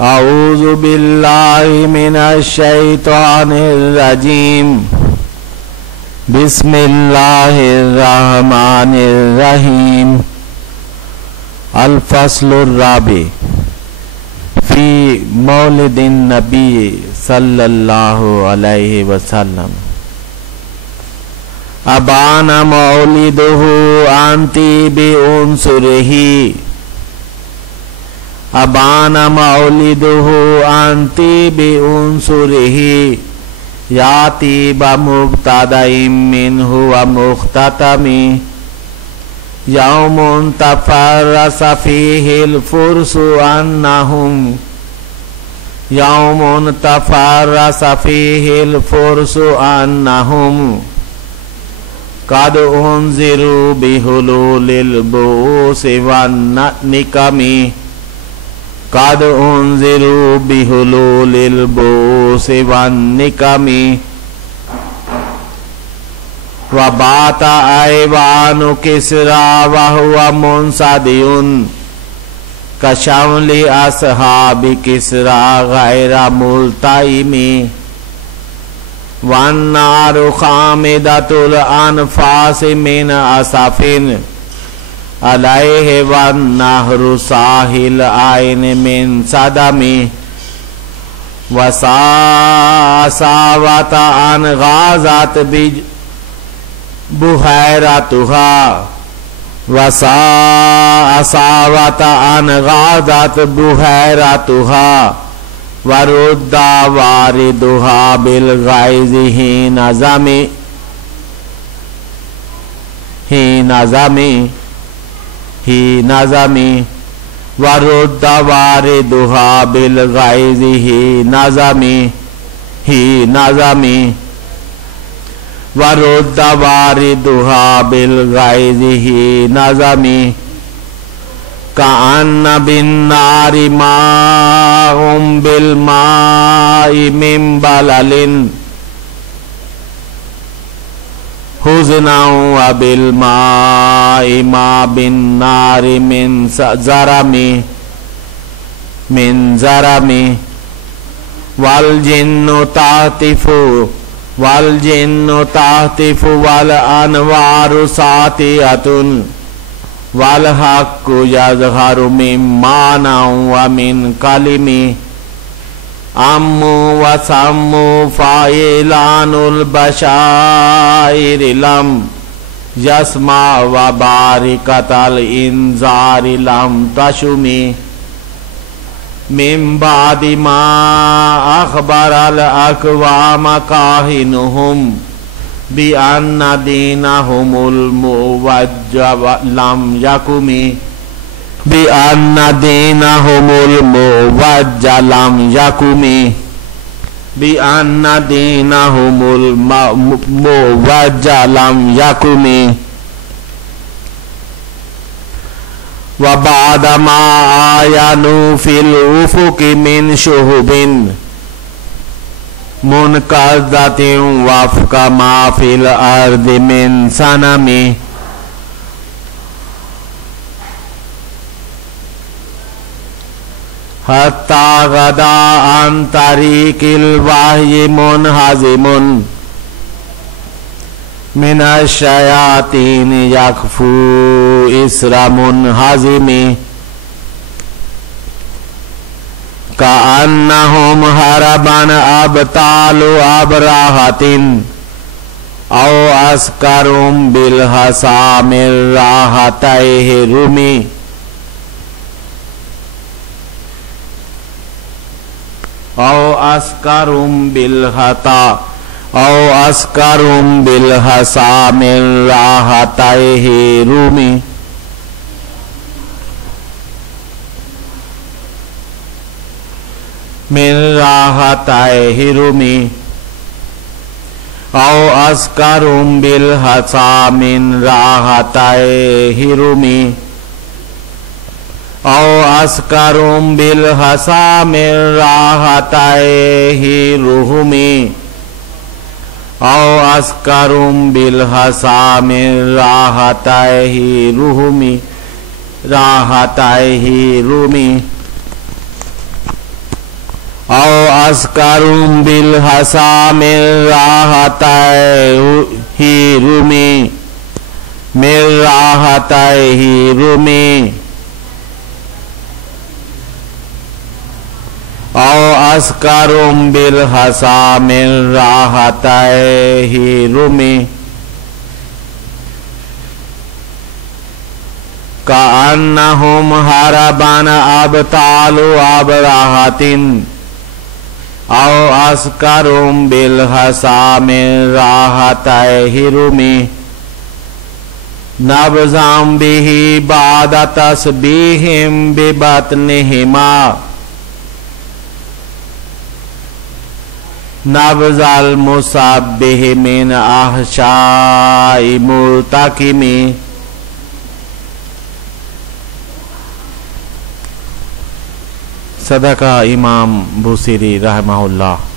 अऊज़ु बिल्लाहि मिनश शैतानिर रजीम। बिस्मिल्लाहिर रहमानिर रहीम। अल फस्लुर राबी फी मौलिदिन नबी सल्लल्लाहु अलैहि वसल्लम। अबाना मौलिदुहु आंती बि उनसुरही। अबाना मौलिदुहु आंती बि उनसुरही। याती बमुब्तदाइम मिन्हु व मुख्ततमी। यौमुन तफर्रस फीहिल फुरसु अन्नहुम। यौमुन तफर्रस फीहिल फुरसु अन्नहुम। कद उन्ज़िरू बिहुलूलिल बुऊसि वन्निकमी। कद उन्ज़िरू बिहुलूलिल बुऊसि वन्निकमी। वबाता ऐवानु किस्रा वहुवा मुंसदियुन। कशमली अस्हाबि किस्रा गैरा मुल्ताइमी। वन्नारु खामिदतुल अनफासि मिन असफिन। अलैहि वन्नहरु साहिल आइन मिन सदमी। वसासावत अन गाज़त बिज बुहैरतुहा। वसासावत अन गाज़त बुहैरतुहा। वरुद्दा वारिदुहा बिल गाइज़ि ही नज़मी। वरुद्दा वारिदुहा बिल गाइज़ि ही नज़मी। वरुद्दा वारिदुहा बिल गाइज़ि ही नज़मी। कान्न बिन्नारि माउम बिल माइ मिन बललिन। हुज़नाउ व बिल माइ मा बिन्नारि मिन ज़रमी। वल जिन्नु तातिफु वल अनवारु सातियतुन। वल हक्कु यज़हरु मिन मानौ व मिन कलिमी। अम्मु व सम्मु फ़ाइलानुल बशाइरि लम यस्मा व बारिकतल इंज़ारि लम तशुमी। मिन बादि मा अख़बरल अक़वाम काहिनुहुम बि अन्ना दीनहुमुल मुवज्जह लम यकुमी। बि अन्ना दीनहुमुल मुवज्जह लम यकुमी। बि अन्ना दीनहुमुल मुवज्जह लम यकुमी। व बाद मा आयनु फिल उफ़ुक़ि मिन शुहुबिन। मुनक़ज़तिन वफ़्क़ मा फिल अर्दि मिन सनमी। हत्ता गदा अन तरीक़िल वह्यि मुनहज़िमुन। मिनश शयातीन यख़्फ़ू इस्रा मुनहज़िमी। कअन्नहुम हरबन अबतालु अबराहतिन। औ अस्करुम बिल हसामिर राहतैहि रुमी। औ अस्करुम बिल हसामिर राहतैहि रुमी। मिन राहतैहि रुमी। औ अस्करुम बिल हसामिन राहतैहि रुमी। औ अस्करुम बिल हसामिर राहतैहि रुमी। औ अस्करुम बिल हसामिर राहतैहि रुमी। औ अस्कारुम बिल हसामिर राहतैहि रुमी मिर राहतैहि रुमी औ अस्कारुम बिल हसामिर राहतैहि रुमी कान्नहुम हरबन अबतालु अबराहतिन औ अस्कारुम बिल हसामिर राहतैहि रुमी नबज़ाम बिही बाद तस्बीहिम बिबत्निहिमा नबज़ल मुसब्बिह मिन अहशाइ मुर्तकिमी। सदका इमाम बुसीरी रहमहुल्लाह।